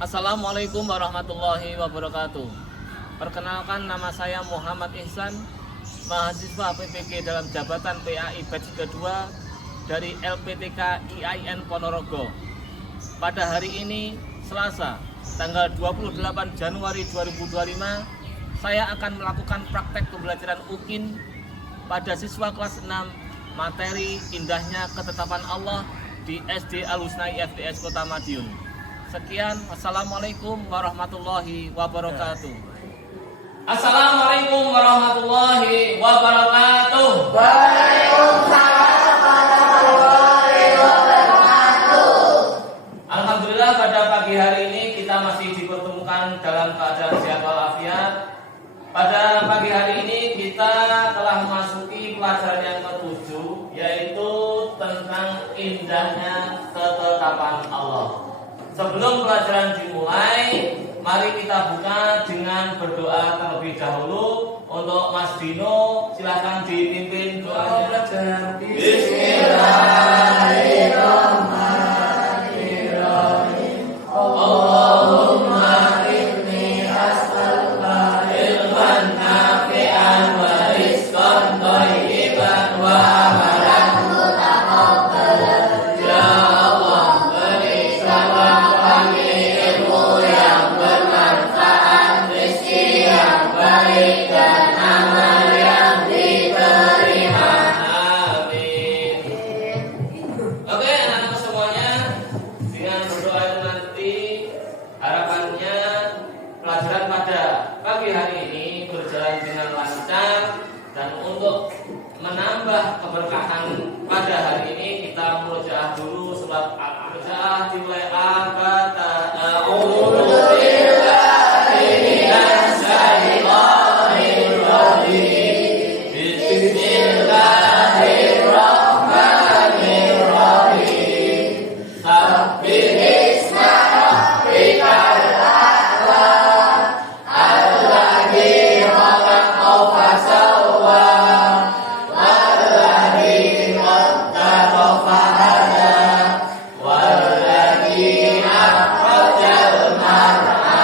Assalamualaikum warahmatullahi wabarakatuh. Perkenalkan, nama saya Muhammad Ihsan, mahasiswa PPG dalam jabatan PAI batch kedua dari LPTK IAIN Ponorogo. Pada hari ini, Selasa, tanggal 28 Januari 2025, saya akan melakukan praktek pembelajaran UKIN pada siswa kelas 6 materi Indahnya Ketetapan Allah di SD Al-Husna IFTS Kota Madiun. Sekian, Assalamualaikum warahmatullahi wabarakatuh. Assalamualaikum warahmatullahi wabarakatuh. Waalaikumsalam warahmatullahi wabarakatuh. Alhamdulillah, pada pagi hari ini kita masih dipertemukan dalam keadaan sehat walafiat. Pada pagi hari ini kita telah memasuki pelajaran yang ke-7, yaitu tentang indahnya ketetapan Allah. Sebelum pelajaran dimulai, mari kita buka dengan berdoa terlebih dahulu. Untuk Mas Dino, silakan dipimpin doanya. Bismillahirrahmanirrahim. Allahumma inni as'aluka ilman nafi'an wa rizqan thayyiban wa amalan mutaqabbalan. Ya Allah, berikanlah kami ilmu yang bermanfaat, rezeki yang baik, dan amal yang diterima. Amin. Oke, anak-anak semuanya, dengan berdoa itu nanti harapannya pelajaran pada pagi hari ini berjalan dengan lancar, dan untuk menambah keberkahan pada hari ini kita murojaah dulu surat Al-Murojaah dimulai kata a'udzu billahi minasy syaithanir rajim. Bismillahirrahmanirrahim. Sabbihisma rabbikal a'la alladzi khalaqa fasawwa walladzi qaddara fahada walladzi akhrajal mar'a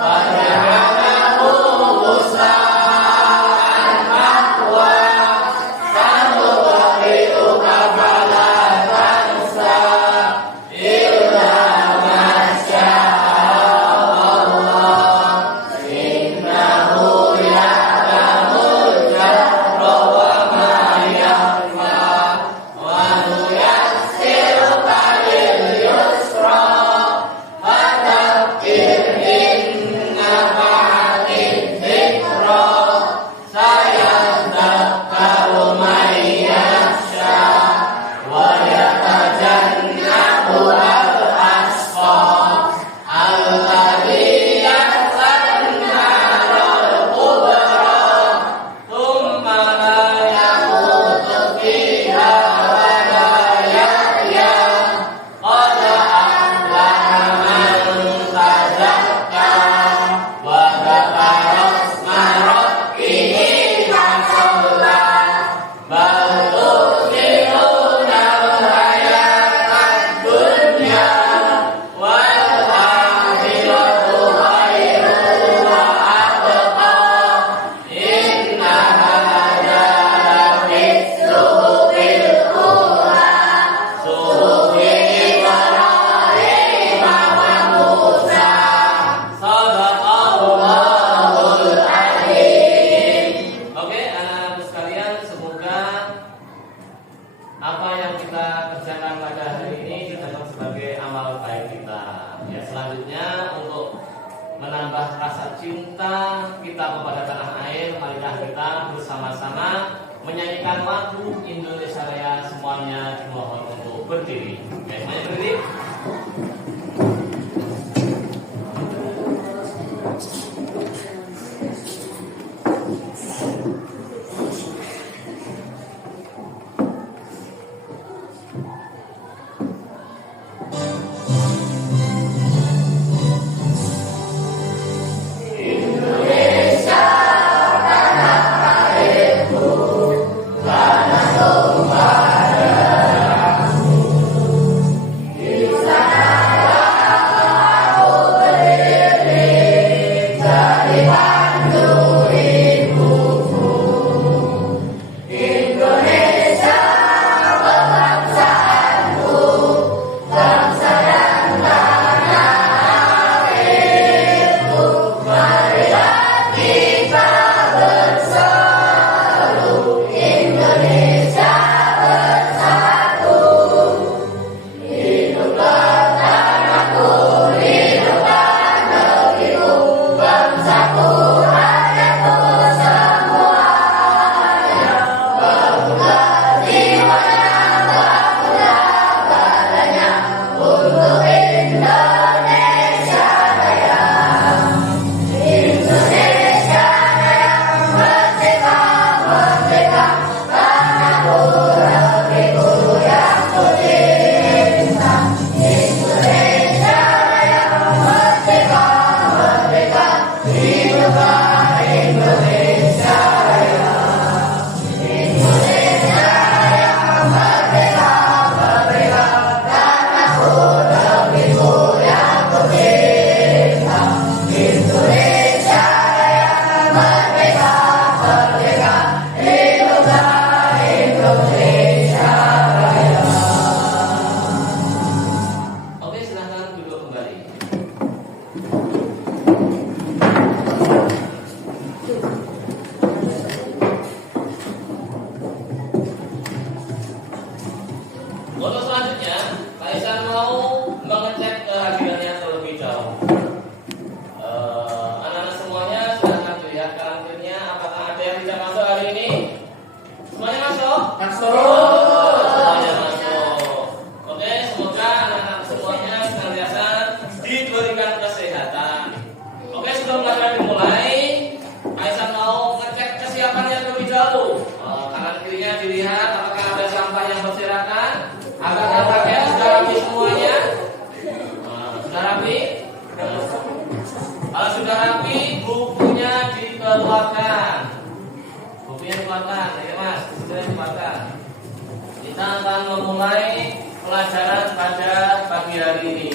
faja'alahu ghuslan ahwa sanuqri'uka fala tansa illa ma sya'allah innahu ya'lamul jahra wa ma yakhfa wa nuyassiruka lil yusra fadzakkir in nafa'atil dzikra sayadzakkaru man yakhsha wa yatajannabuhal ashqa alladzi yaslal naral kubra thumma la yamutu fiha wa la yahya qad aflaha man tazakka wa dzakara isma rabbih fasalla bal tu'thiruna al-hayatad dunya wal akhiratu khairun wa abqa inna hadza lafis suhufil ula suhufi Ibrahim wa Musa. Shadaqallahul azim. Oke, anak-anakku sekalian, semoga apa yang kita kerjakan pada hari ini dianggap sebagai amal baik kita. Ya, selanjutnya untuk menambah rasa cinta kita kepada tanah air, marilah kita bersama-sama menyanyikan lagu Indonesia Raya. Semuanya dimohon untuk berdiri. Oke, semuanya berdiri. Indonesia tanah airku, tanah tumpah darahku. Di sana Oke, silahkan duduk kembali. Untuk selanjutnya, Pak Ihsan mau mengecek kehadirannya terlebih dahulu. Anak-anak semuanya silahkan dilihat karantinnya. Apakah ada yang tidak masuk hari ini? Semuanya masuk? Semuanya masuk. Oke, semoga anak-anak semuanya senantiasa diberikan kesehatan. Oke, sebelum pelajaran dimulai, Pak Ihsan mau ngecek kesiapannya terlebih dahulu. Kanan kirinya dilihat apakah ada sampah yang berserakan. Apakah pakaian sudah rapi semuanya? Sudah rapi? Kalau sudah rapi, bukunya dikeluarkan. Bukunya dikeluarkan, ya Mas, bukunya dikeluarkan. Kita akan memulai pelajaran pada pagi hari ini.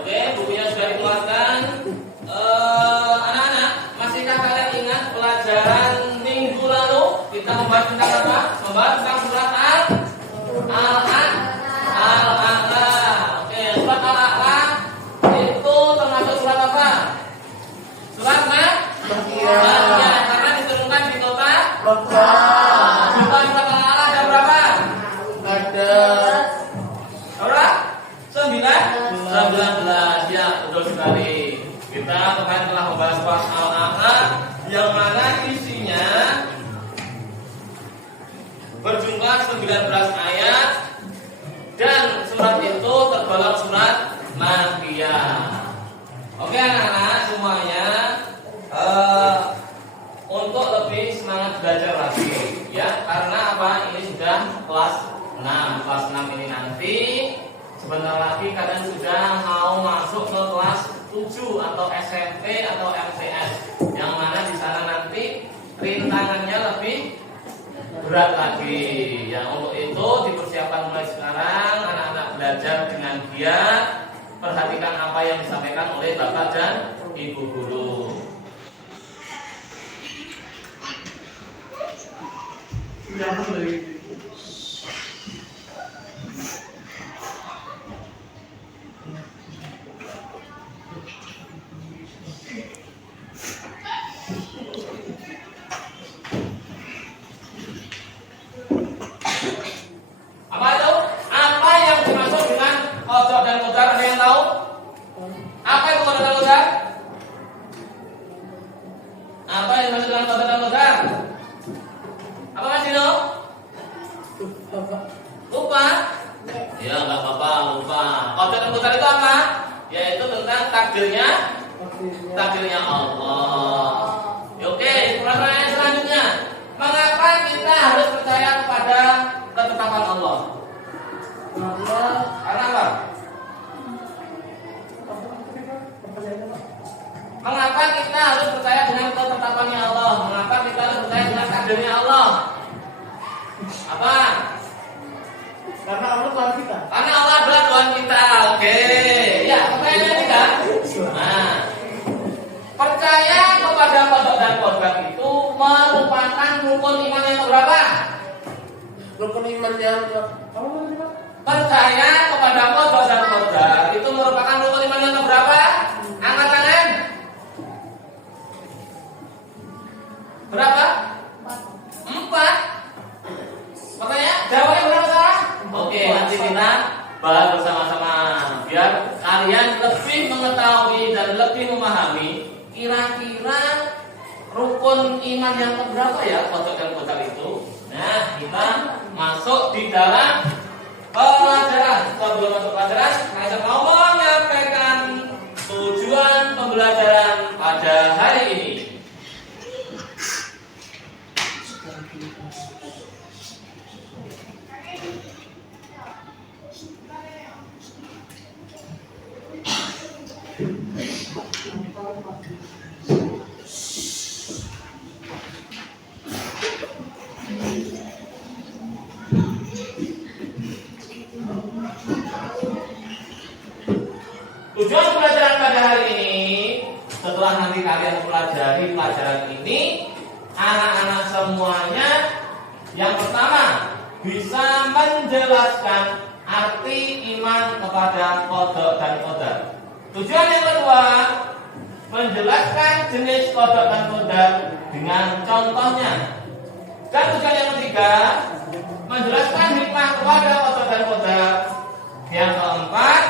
Oke, bukunya sudah dikeluarkan. Anak-anak, masihkah kalian ingat pelajaran minggu lalu? Kita membahas tentang apa? Membahas tentang surat Al-A'la. Oke, surat Al-A'la itu termasuk surat apa? Surat Makkiyah. Karena diturunkan di kota Makkah. Jumlah surat Al-A'la ada berapa? Ada Berapa? 19. Ya, betul sekali. Kita kemarin telah membahas surat Al-A'la yang mana isinya berjumlah 19 ayat dan surat itu tergolong surat Makkiyah. Oke anak-anak semuanya, untuk lebih semangat belajar lagi ya, karena apa? Ini sudah kelas 6. Kelas 6 ini nanti sebentar lagi kalian sudah mau masuk ke kelas 7 atau SMP atau MTS, yang mana di sana nanti rintangannya lebih berat lagi. Ya, untuk itu dipersiapkan mulai sekarang, anak-anak belajar dengan giat, perhatikan apa yang disampaikan oleh Bapak dan Ibu guru. Apa itu? Apa yang dimaksud dengan kodok dan kodar? Ada yang tahu? Apa itu kodok dan kodar? Apa yang dimaksud dengan kodok dan kodar? Apa Mas Dino? Lupa? Ya nggak apa-apa, lupa. Kodok dan kodar itu apa? Yaitu tentang takdirnya Allah. Oke, pertanyaan selanjutnya. Mengapa kita harus percaya kepada ketetapan Allah? Karena apa? Mengapa kita harus percaya dengan ketetapannya Allah? Mengapa kita harus percaya dengan takdirnya Allah? Apa? karena Allah Tuhan kita. Karena Allah adalah Tuhan kita. Oke. Ya, pertanyaannya tidak. Nah, percaya kepada kodok dan kodar itu merupakan rukun iman yang berapa? Rukun iman yang Percaya kepada kodok dan kodar itu merupakan rukun iman yang berapa? Angkat tangan. Berapa? 4. Makanya jawabnya berapa sekarang? Oke, nanti kita bahas bersama-sama biar kalian lebih lebih mengetahui dan lebih memahami kira-kira rukun iman yang keberapa ya kotak dan kotak itu. Nah, kita masuk di dalam pelajaran. Sebelum masuk pelajaran, saya mau menyampaikan tujuan pembelajaran pada hari ini. Tujuan pelajaran pada hari ini, setelah nanti kalian pelajari pelajaran ini, anak-anak semuanya yang pertama bisa menjelaskan arti iman kepada kodok dan kodar. Tujuan yang kedua, menjelaskan jenis kodok dan kodar dengan contohnya. Dan tujuan yang ketiga, menjelaskan hikmah kepada kodok dan kodar. Yang keempat,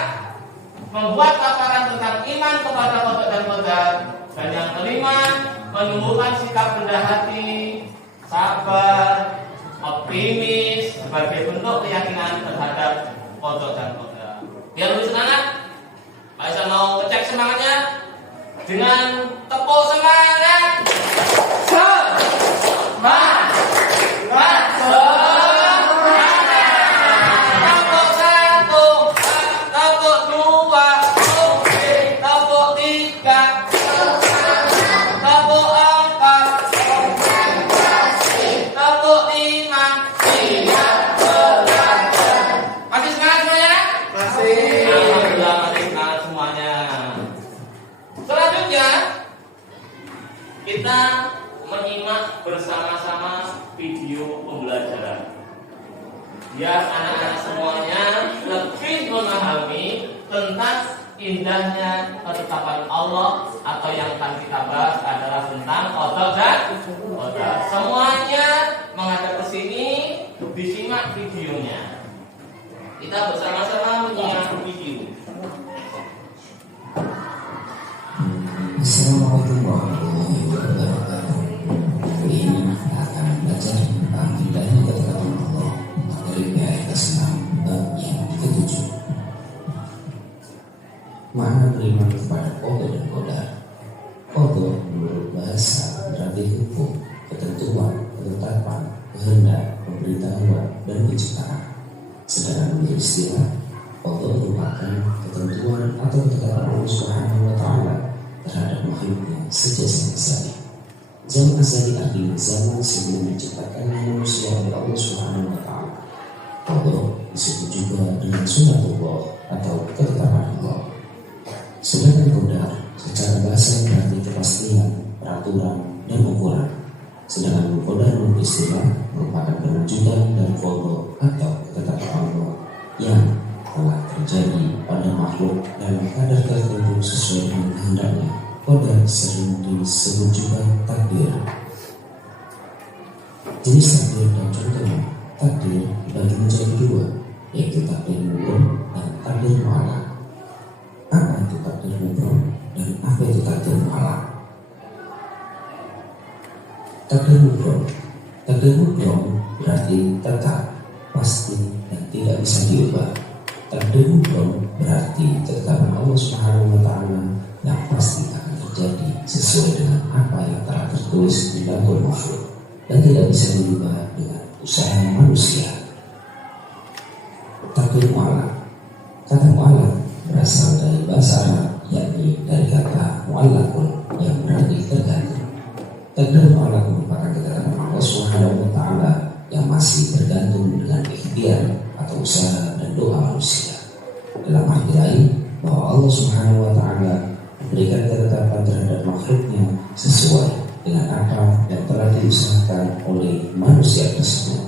membuat paparan tentang iman kepada kodok dan kodar. Dan yang kelima, menumbuhkan sikap rendah hati, sabar, optimis sebagai bentuk keyakinan terhadap kodok dan kodar. Biar lebih semangat, Pak Isan mau ngecek semangatnya dengan tepuk semangat. Kita menyimak bersama-sama video pembelajaran biar anak-anak semuanya lebih memahami tentang indahnya ketetapan Allah, atau yang akan kita bahas adalah tentang kodok dan kodar. Semuanya menghadap ke sini, disimak videonya. Kita bersama-sama menyimak video. Assalamualaikum warahmatullahi wabarakatuh. Hari ini kita akan belajar tentang indahnya ketetapan Allah dari PAS 6 bab yang ke-7. Makna beriman kepada qada dan qadar. Qada menurut bahasa berarti hukum, ketentuan, ketetapan, kehendak, pemberitahuan, dan penciptaan. Sedangkan menjadi istilah, qada merupakan ketentuan atau ketetapan Allah Subhanahu wa Ta'ala terhadap makhluknya sejak zaman azali. Zaman azali artinya zaman sebelum diciptakannya manusia oleh Allah Subhanahu wa Ta'ala. Qada disebut juga dengan sunnatullah atau ketetapan Allah. Sedangkan qadar secara bahasa berarti kepastian, peraturan, dan ukuran. Sedangkan qadar menurut istilah merupakan perwujudan dari qada atau ketetapan Allah yang telah terjadi pada makhluk dalam kadar tertentu sesuai dengan kehendaknya. Qadar sering disebut juga takdir. Jenis takdir dan contohnya, takdir dibagi menjadi dua, yaitu takdir mubrom dan takdir mu'allaq. Apa itu takdir mubrom dan apa itu takdir mu'allaq? Takdir mubrom berarti tetap, pasti, dan tidak bisa diubah. Takdir mubrom berarti ketetapan Allah Subhanahu wa Ta'ala yang pasti akan terjadi sesuai dengan apa yang telah tertulis di Lauhul Mahfuz dan tidak bisa diubah dengan usaha manusia. Takdir mu'allaq. Kata mu'allaq berasal dari bahasa Arab, yakni dari kata mu'allaqun yang berarti tergantung. Takdir mu'allaq merupakan ketetapan Allah Subhanahu wa Ta'ala yang masih bergantung dengan ikhtiar atau usaha dan doa manusia. Dalam arti lain, bahwa Allah Subhanahu wa Ta'ala memberikan ketetapan terhadap makhluknya sesuai dengan apa yang telah diusahakan oleh manusia tersebut.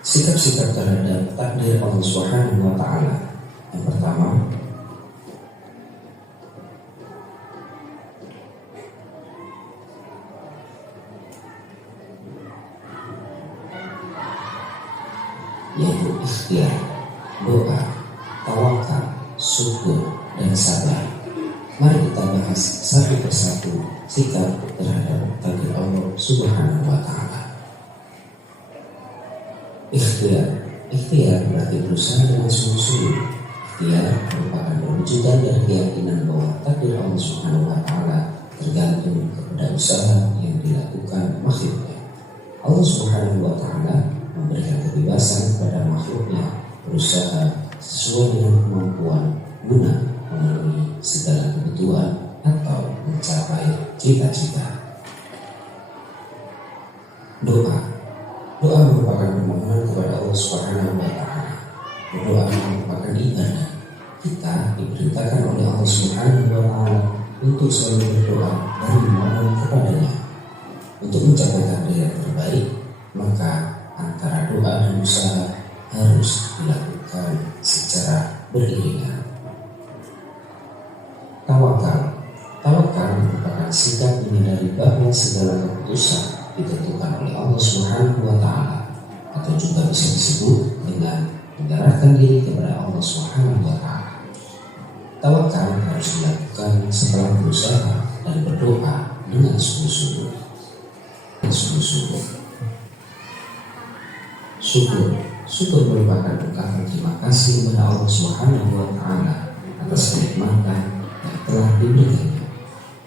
Sikap-sikap terhadap takdir Allah Subhanahu wa Ta'ala. Yang pertama, yaitu ikhtiar, doa, tawakal, syukur, dan sabar. Mari kita bahas satu persatu sikap terhadap takdir Allah Subhanahu wa Ta'ala. Ikhtiar berarti berusaha dengan sungguh-sungguh. Ikhtiar merupakan perwujudan dari keyakinan bahwa takdir Allah Subhanahu wa Ta'ala tergantung kepada usaha yang dilakukan makhluknya. Allah Subhanahu wa Ta'ala memberikan kebebasan kepada makhluknya berusaha sesuai dengan kemampuan guna memenuhi segala kebutuhan atau mencapai cita-cita. Doa merupakan permohonan kepada Allah Subhanahu wa Ta'ala. Berdoa merupakan ibadah. Kita diperintahkan oleh Allah Subhanahu wa Ta'ala untuk selalu berdoa dan memohon kepadanya. Untuk mencapai takdir yang terbaik, maka antara doa dan usaha harus dilakukan secara beriringan. Tawakal merupakan sikap menyadari bahwa segala keputusan ditentukan oleh Allah Subhanahu wa Ta'ala, atau juga bisa disebut dengan menyerahkan diri kepada Allah Subhanahu wa Ta'ala. Tawakal harus dilakukan setelah berusaha dan berdoa dengan sungguh-sungguh. Syukur merupakan ungkapan terima kasih kepada Allah Subhanahu wa Ta'ala atas kenikmatan yang telah diberikannya.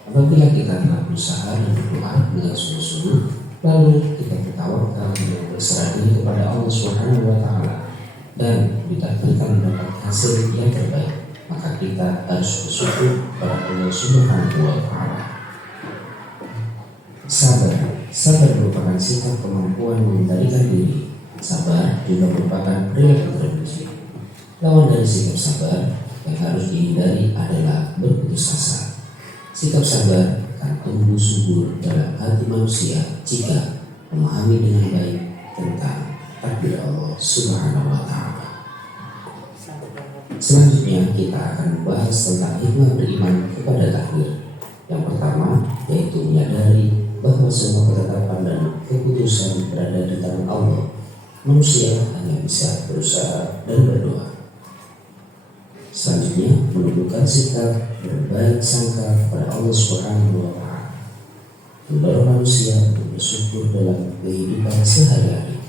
Apabila kita telah berusaha dan berdoa dengan sungguh-sungguh, lalu kita bertawakal dan berserah diri kepada Allah Subhanahu wa Ta'ala, dan ditakdirkan mendapat hasil yang terbaik, maka kita harus bersyukur kepada Allah Subhanahu wa Ta'ala. Sabar merupakan sikap kemampuan mengendalikan diri. Sabar juga merupakan perilaku terpuji. Lawan dari sikap sabar yang harus dihindari adalah berputus asa. Sikap sabar akan tumbuh subur dalam hati manusia jika memahami dengan baik tentang takdir Allah Subhanahu wa Ta'ala. Selanjutnya kita akan membahas tentang hikmah beriman kepada takdir. Yang pertama yaitu menyadari bahwa semua ketetapan dan keputusan berada di tangan Allah. Manusia hanya bisa berusaha dan berdoa. Selanjutnya menunjukkan sikap berbaik sangka kepada Allah Subhanahu wa Ta'ala, mendorong manusia untuk bersyukur dalam kehidupan sehari-hari,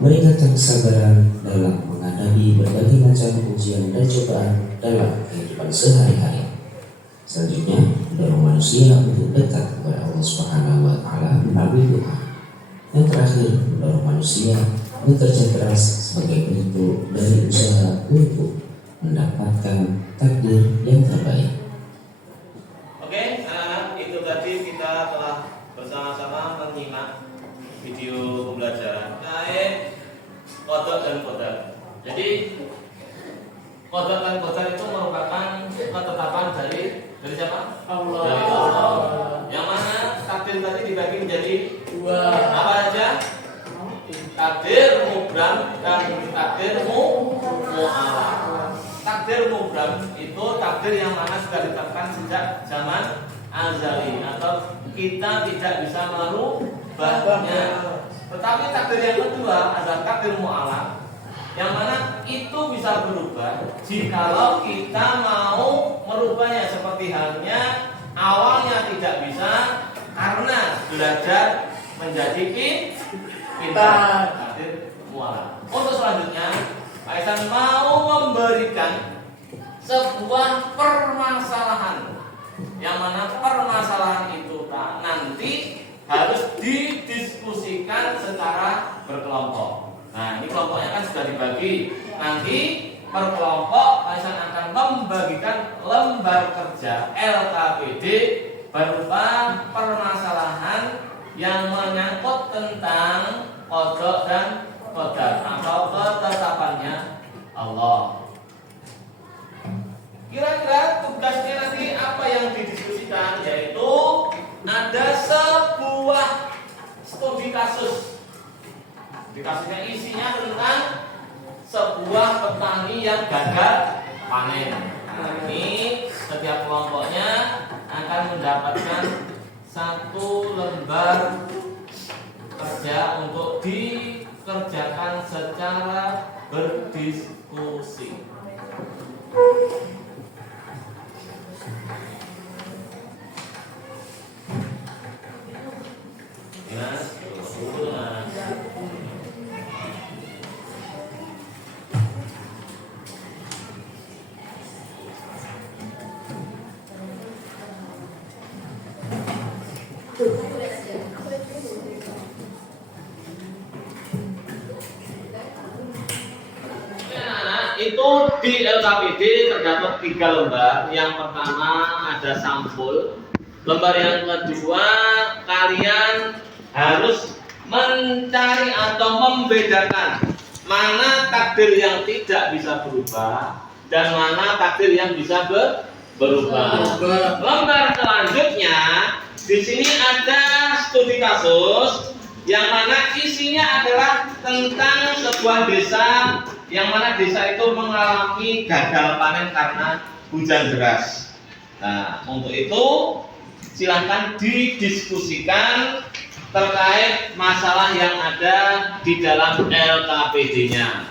meningkatkan kesabaran dalam menghadapi berbagai macam ujian dan cobaan dalam kehidupan sehari-hari. Selanjutnya mendorong manusia untuk dekat kepada Allah Subhanahu wa Ta'ala melalui doa. Yang terakhir, mendorong manusia bekerja keras sebagai bentuk dari usaha untuk mendapatkan takdir yang terbaik. Oke, itu tadi kita telah bersama-sama menyimak video pembelajaran terkait qada dan qadar. Jadi qada dan qadar itu merupakan ketetapan dari siapa? Allah. Dari Allah. Yang mana takdir tadi dibagi menjadi dua. Apa aja? Takdir mubram dan takdir mu'alaq. Takdir mubram itu takdir yang mana sudah ditetapkan sejak zaman azali atau kita tidak bisa merubahnya. Tetapi takdir yang kedua adalah takdir mu'alaq, yang mana itu bisa berubah jikalau kita mau merubahnya, seperti halnya awalnya tidak bisa karena belajar menjadi pintar. Takdir mu'alaq. Untuk selanjutnya Pak Ihsan mau memberikan sebuah permasalahan, yang mana permasalahan itu nanti harus didiskusikan secara berkelompok. Nah, ini kelompoknya kan sudah dibagi. Nanti per kelompok Pak Ihsan akan membagikan lembar kerja LKPD berupa permasalahan yang menyangkut tentang qada dan qadar atau ketetapannya Allah. Kira-kira tugasnya nanti apa yang didiskusikan, yaitu ada sebuah studi kasus. Studi kasusnya isinya tentang sebuah petani yang gagal panen. Nah, ini setiap kelompoknya akan mendapatkan satu lembar kerja untuk dikerjakan secara berdiskusi. Mas, tunggu, Mas. Itu di LKPD terdapat 3 lembar. Yang pertama ada sampul. Lembar yang kedua, kalian harus mencari atau membedakan mana takdir yang tidak bisa berubah dan mana takdir yang bisa berubah. Lembar selanjutnya, di sini ada studi kasus yang mana isinya adalah tentang sebuah desa yang mana desa itu mengalami gagal panen karena hujan deras. Nah, untuk itu silakan didiskusikan terkait masalah yang ada di dalam LKPD-nya.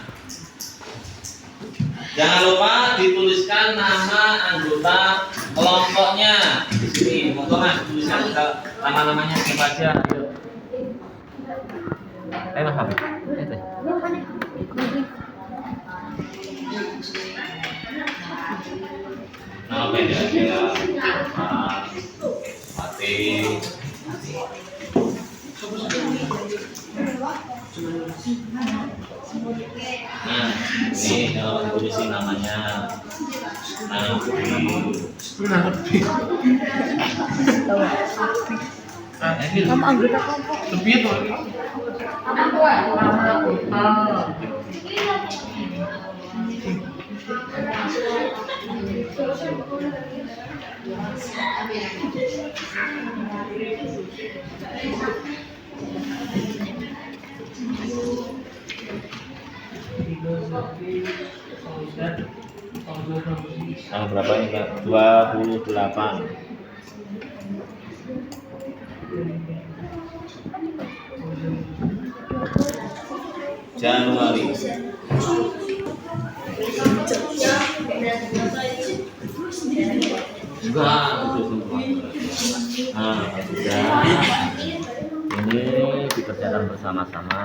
Jangan lupa dituliskan nama anggota kelompoknya di sini. Monggo Mas, tuliskan nama-namanya siapa aja. Ayo Mas Habib. Nama beda ya. Mati. Nah, ini kalau ditulisin namanya Kamu anggota kelompok. Lebih itu. Tanggal berapa ini Kak? 28 Januari. Enggak, itu semua. Nah, sudah. Ini dikerjakan bersama-sama.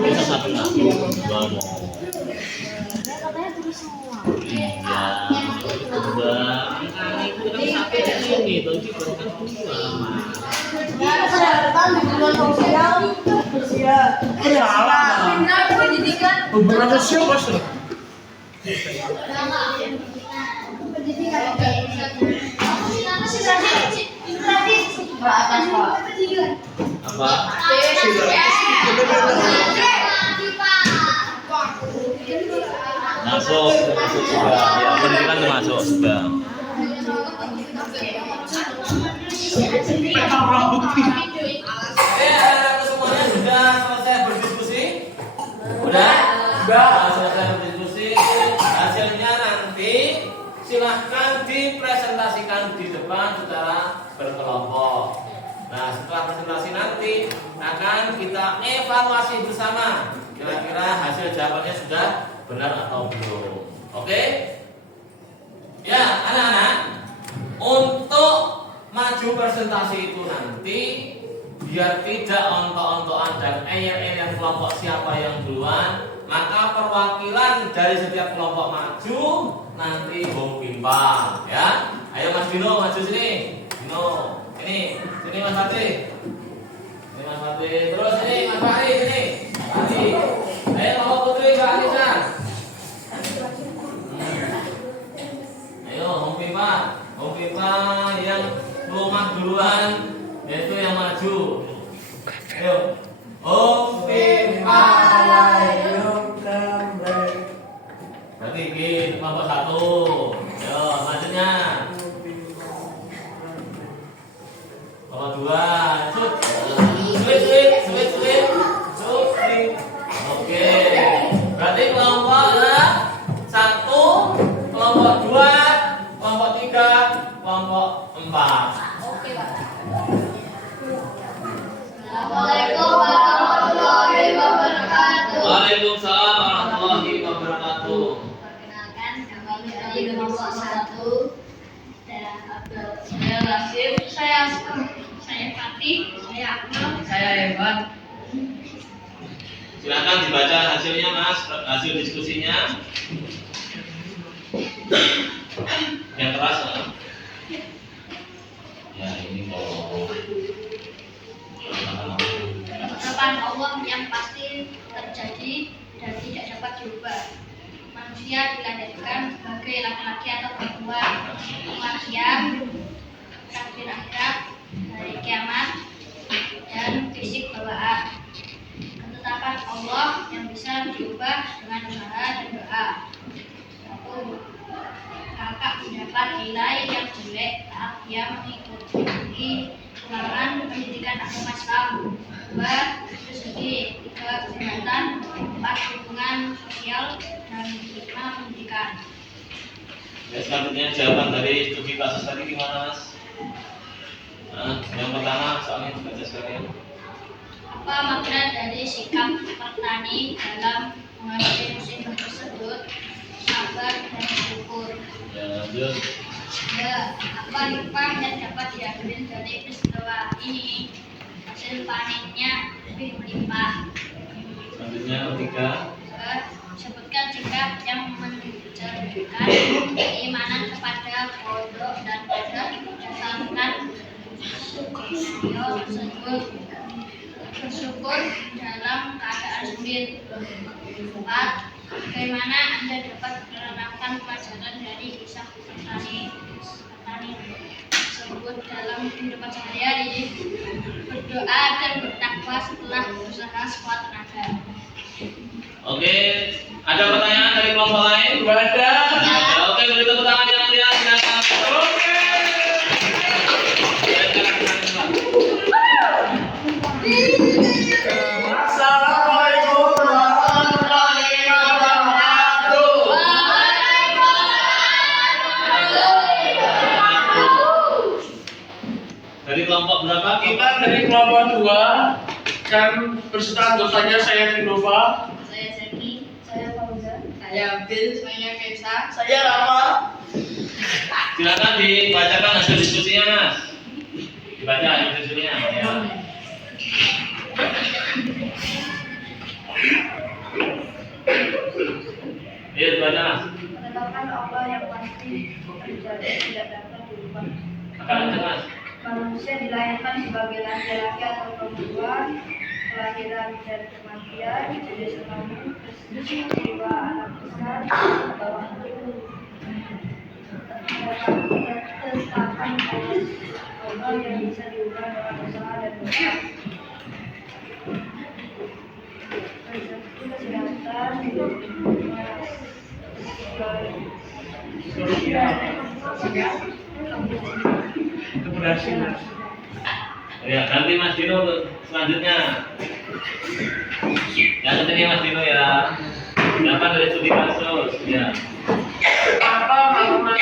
Bisa satu lagi, dua mau. Iya, enggak. Itu kan satu ini, itu bukan dua. Beberapa siapa sih? Apa? Masuk sudah. Ya, pendidikan termasuk sudah. Semuanya sudah selesai berdiskusi? Udah? Selesai berdiskusi. Hasilnya nanti silahkan dipresentasikan di depan secara berkelompok. Nah, setelah presentasi nanti akan kita evaluasi bersama. Kira-kira hasil jawabannya sudah benar atau belum. Oke? Ya, anak-anak, untuk maju presentasi itu nanti biar tidak ontok-ontokan dan eyel-eyel kelompok siapa yang duluan, maka perwakilan dari setiap kelompok maju nanti Bung Pimpang, ya. Ayo Mas Dino maju sini. Dino, ini sini Mas Fatih. Ini Mas Fatih. Terus ini Mas Fahri sini. Fahri. Ayo Mama Putri Mbak Anissa. Ayo Bung Pimpang. Bung Pimpang yang rumah duluan yaitu yang maju. Ayo. Bung Pimpang. kelompok 1. Yo, selanjutnya. Kelompok 2. Sweet. Oke. Berarti kelompok 1, kelompok 2, kelompok 3, kelompok 4. Oke, Pak. Assalamualaikum warahmatullahi wabarakatuh. Waalaikumsalam warahmatullahi wabarakatuh. Perkenalkan, kami dari kelompok 1 dan saya Rasim, saya Asma, saya Fatih, saya Akmal, saya Evan. Silakan dibaca hasilnya, Mas, hasil diskusinya. Yang keras, ya ini kalau Ketetapan Allah yang pasti terjadi dan tidak dapat diubah. Manusia dilahirkan sebagai laki-laki atau perempuan, kematian, takdir akhirat, hari kiamat, dan fisik bawaan. Ketetapan Allah yang bisa diubah dengan usaha dan doa. 1. Kakak mendapat nilai yang jelek saat dia mengikuti ulangan pendidikan agama Islam. 2. Rezeki. 3. Kesehatan. 4. Hubungan sosial, dan 5. Pendidikan. ya, selanjutnya jawaban dari studi kasus tadi gimana, Mas? Yang pertama soalnya baca sekalian. Apa makna dari sikap petani dalam menghadapi musibah tersebut? Sabar dan syukur. Ya, lanjut. Ya, apa hikmah yang dapat diambil dari peristiwa ini? Hasil panennya lebih melimpah. Selanjutnya ketiga. Sebutkan sikap yang mencerminkan keimanan kepada qada dan qadar berdasarkan skenario tersebut. Bersyukur dalam keadaan sulit. 4. Bagaimana Anda dapat menerapkan pelajaran dari kisah petani tersebut dalam kehidupan sehari-hari? Berdoa dan bertakwa setelah berusaha sekuat tenaga. Oke, ada pertanyaan dari kelompok lain? Nggak ada. Oke, beri tepuk tangan yang meriah, silakan. Oke. Assalamualaikum warahmatullahi wabarakatuh. Dari kelompok berapa? Kita dari kelompok 2 dan beserta anggotanya saya Dinova, Saya Zaki, saya Fauzan, saya Abdul, saya Kesa. saya Rama. Silakan dibacakan hasil diskusinya, Mas. Dibaca hasil diskusinya. Ya. Iya, dibaca, Mas. Ketetapan Allah yang pasti terjadi tidak dapat diubah. Akan lanjut, Mas. Manusia dilahirkan sebagai laki-laki atau perempuan, kelahiran dan kematian, jenis kelamin, jiwa anak besar, bawah ketetapan Allah yang bisa diubah dengan usaha dan doa. Keberhasilan. Ya, ganti Mas Dino untuk selanjutnya. Yang ketiga Mas Dino ya. Jawaban dari studi kasus. Ya. Apa makna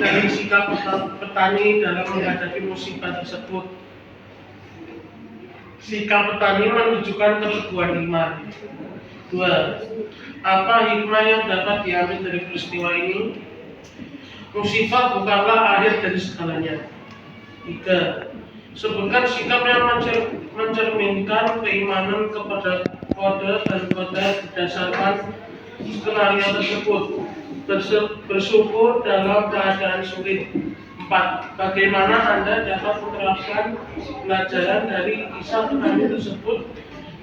dari sikap petani dalam menghadapi musibah tersebut? Sikap petani menunjukkan keteguhan iman. 2. Apa hikmah yang dapat diambil dari peristiwa ini? Musibah bukanlah akhir dari segalanya. 3. Sebutkan sikap yang mencerminkan keimanan kepada kode dan kode berdasarkan skenario tersebut. Bersyukur dalam keadaan sulit. 4. Bagaimana Anda dapat menerapkan pelajaran dari kisah petani tersebut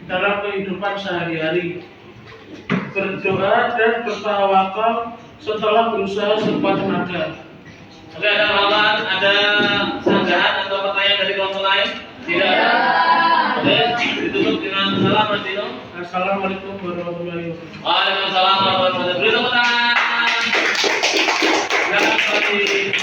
dalam kehidupan sehari-hari? Berdoa dan bertawakal setelah berusaha sekuat tenaga. Oke, ada lawan, ada sanggahan atau pertanyaan dari kelompok lain? Tidak ada. Oke, ditutup dengan salam Mas Dino. Assalamualaikum warahmatullahi wabarakatuh. Waalaikumsalam warahmatullahi wabarakatuh. Beri tepuk tangan. Jangan balik.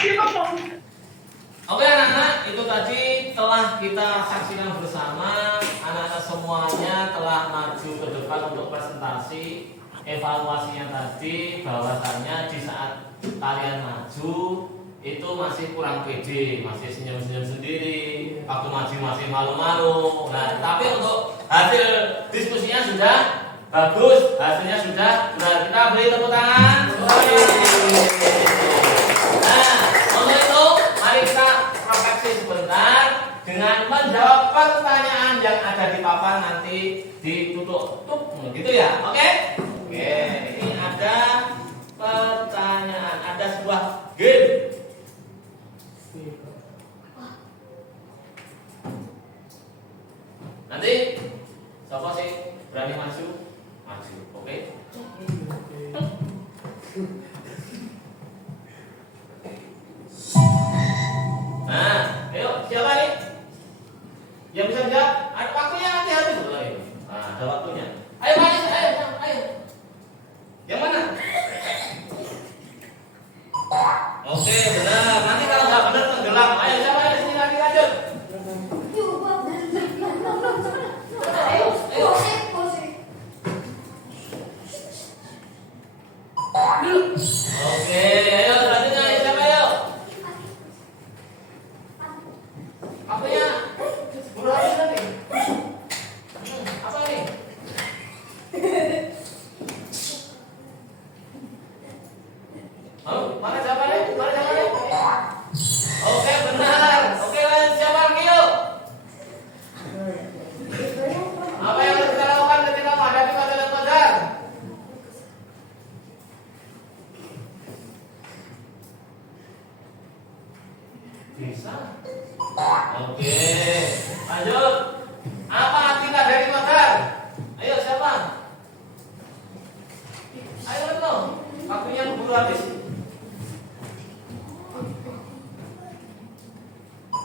Oke anak-anak, itu tadi telah kita saksikan bersama. Anak-anak semuanya telah maju ke depan untuk presentasi. Evaluasinya tadi bahwasanya di saat kalian maju itu masih kurang pede, masih senyum-senyum sendiri, waktu maju masih malu-malu. Nah, tapi untuk hasil diskusinya sudah bagus, hasilnya sudah benar. Kita beri tepuk tangan. Nah, untuk itu mari kita refleksi sebentar dengan menjawab pertanyaan yang ada di papan, nanti ditutup gitu ya. Oke? Oke, ini ada pertanyaan, ada sebuah game. Nanti siapa sih berani maju? Maju, oke? Nah, ayo siapa nih? Yang bisa jawab? Ada waktunya nanti habis dulu. Nah, ada waktunya. Ayo maju, ayo. Yang mana? Oke, benar. Nanti kalau nggak benar tenggelam. Ayo siapa di sini lagi lanjut? Ayo. Oke, ayo selanjutnya ayo siapa ayo? Apanya? Buru habis nanti. Apa nih? Mana jawabannya? Oke, benar. Oke, lanjut siapa lagi yuk? Apa yang harus kita lakukan ketika menghadapi qadar? Bisa. Oke, lanjut. Apa hakikat dari qadar? Ayo siapa? Ayo dong. Waktunya buru habis.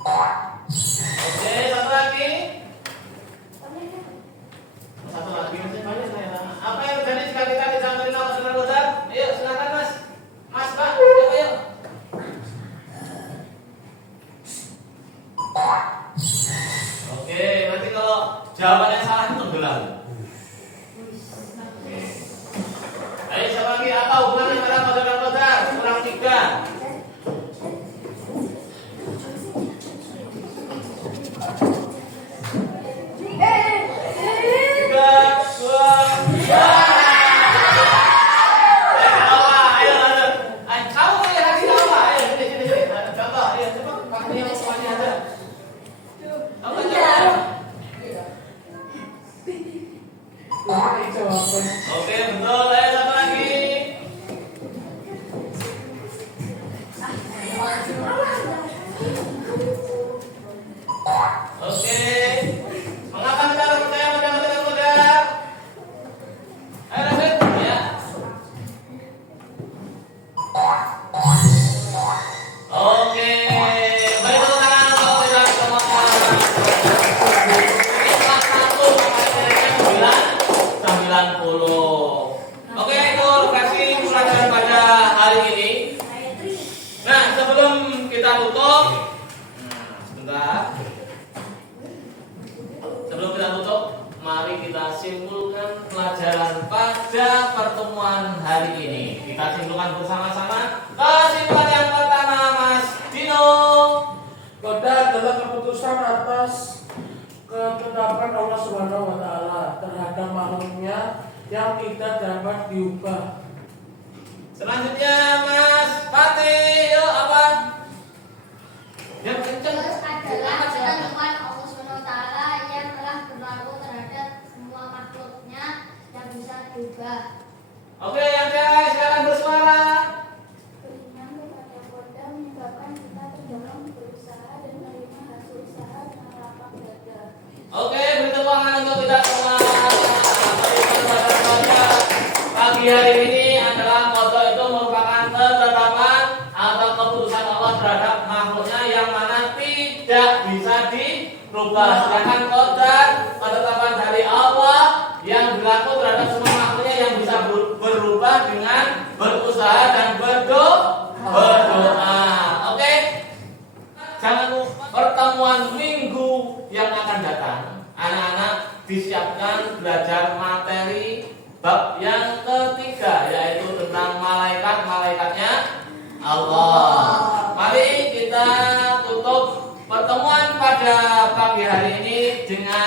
Oke, satu lagi. Satu lagi masih banyak saya. Apa yang terjadi jika kita tidak menerima kebenaran qadar? Ayo silakan Mas. Mas, Pak, ayo. Oke, nanti kalau jawabannya salah tenggelam. Ayo siapa lagi? Apa hubungannya antara qadar dan qadar? Kurang 3. Oke, betul. Ayo satu lagi. Oke. Mengapa kita harus percaya pada qadar? Ayo David, ya. Oke. Baik teman-teman, untuk semuanya. Kelas 1 sampai 90. Oke, itu refleksi pelajaran pada hari ini. Nah, sebelum kita tutup, sebentar. Sebelum kita tutup, mari kita simpulkan pelajaran pada pertemuan hari ini. Kita simpulkan bersama-sama. Kesimpulan yang pertama, Mas Dino. Qadar adalah keputusan atas ketetapan Allah Subhanahu wa taala terhadap makhluknya yang tidak dapat diubah. Selanjutnya, Mas Fatih. Yuk, apa? Yang kenceng. Adalah ketentuan Allah SWT yang telah berlaku terhadap semua makhluknya yang bisa diubah. Oke, yang cewek sekarang bersuara. Beriman kepada qadar menyebabkan kita terdorong berusaha dan menerima hasil usaha dengan lapang dada. Oke, beri tepuk tangan untuk kita semua. Pagi hari ini adalah qadar itu merupakan ketetapan atau keputusan Allah terhadap makhluknya yang mana tidak bisa dirubah. Sedangkan qadar ketetapan dari Allah yang berlaku terhadap semua makhluknya yang bisa berubah dengan berusaha dan berdoa. Bab yang ketiga yaitu tentang malaikat-malaikatnya Allah. Mari kita tutup pertemuan pada pagi hari ini dengan